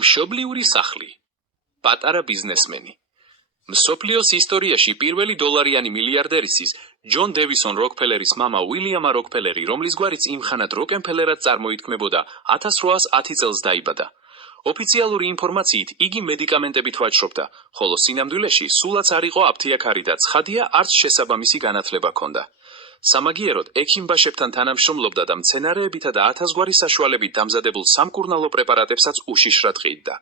მშობლიური სახლი. პატარა ბიზნესმენი. მსოფლიოს ისტორიაში პირველი დოლარიანი მილიარდერის ის ჯონ დევისონ როკფელერის მამა უილიამ როკფელერი, რომლის გვარიც იმხანად როკენფელერად წარმოითქმებოდა, 1810 წელს დაიბადა. ოფიციალური ინფორმაციით იგი მედიკამენტებით ვაჭრობდა, ხოლო სინამდვილეში სულაც არ იყო აფთიაქარი და ცხადია არც შესაბამისი განათლება ჰქონდა. სამაგიეროდ ექიმბაშებთან თანამშრომლობდა და მცენარეებითა და ათასგვარი საშუალებით დამზადებულ სამკურნალო პრეპარატებსაც უშიშრად ყიდდა.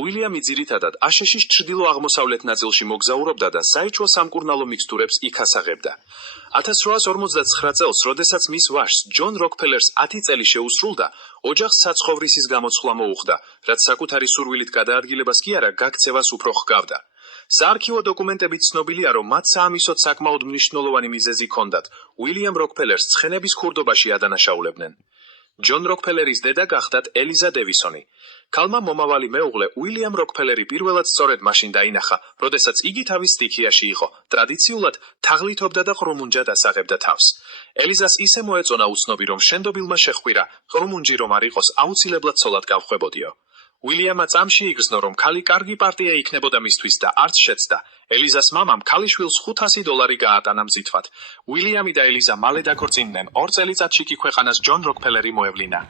უილიამი ძირითადად აშშ-ის ჩრდილო-აღმოსავლეთ ნაწილში მოგზაურობდა და საეჭვო სამკურნალო მიქსტურებს იქ ასაღებდა. 1859 წელს, როდესაც მის ვაჟს, ჯონ როკფელერს 10 წელი შეუსრულდა, ოჯახს საცხოვრისის გამოცვლა მოუხდა, რაც საკუთარი სურვილით გადაადგილებას კი არა, გაქცევას უფრო ჰგავდა. საარქივო დოკუმენტებით ცნობილია, რომ მათ საამისოდ საკმაოდ მნიშვნელოვანი მიზეზი ჰქონდათ. უილიამ როკფელერს ცხენების ქურდობაში ადანაშაულებდნენ. ჯონ როკფელერის დედა გახდათ ელიზა დევისონი. ქალმა მომავალი მეუღლე უილიამ როკფელერი პირველად სწორედ მაშინ დაინახა, როდესაც იგი თავის სტიქიაში იყო. ტრადიციულად თაღლითობდა და ყრუმუნჯად ასაღებდა თავს. ელიზას ისე მოეწონა უცნობი, რომ შენდობილმა შეხვირა, ყრუმუნჯი რომ არ იყოს, აუცილებლად ცოლად გავხვებოდიო. უილიამმა წამში იგრძნო, რომ ქალი კარგი პარტია იქნებოდა მისთვის და არც შეცდა. ელიზას მამამ ქალიშვილს $500 გაატანა მზითვად. უილიამი და ელიზა მალე დაქორწინდნენ. 2 წელიწადში კი ქვეყანას ჯონ როკფელერი მოევლინა.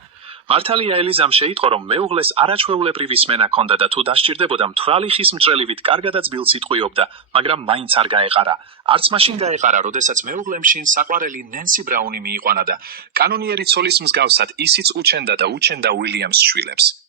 მართალია ელიზამ შეიტყო, რომ მეუღლეს არაჩვეულებრივი სმენა ჰქონდა და თუ დასჭირდებოდა მთვრალი ხის მჭრელივით კარგადაც ბილს იტყვიობდა, მაგრამ მაინც არ გაეყარა. არც მაშინ გაეყარა, როდესაც მეუღლემ შინ საყვარელი ნენსი ბრაუნი მიიყვანა და კანონიერი ცოლის მსგავსად ისიც უჩენდა და უჩენდა უილიამს შვილებს.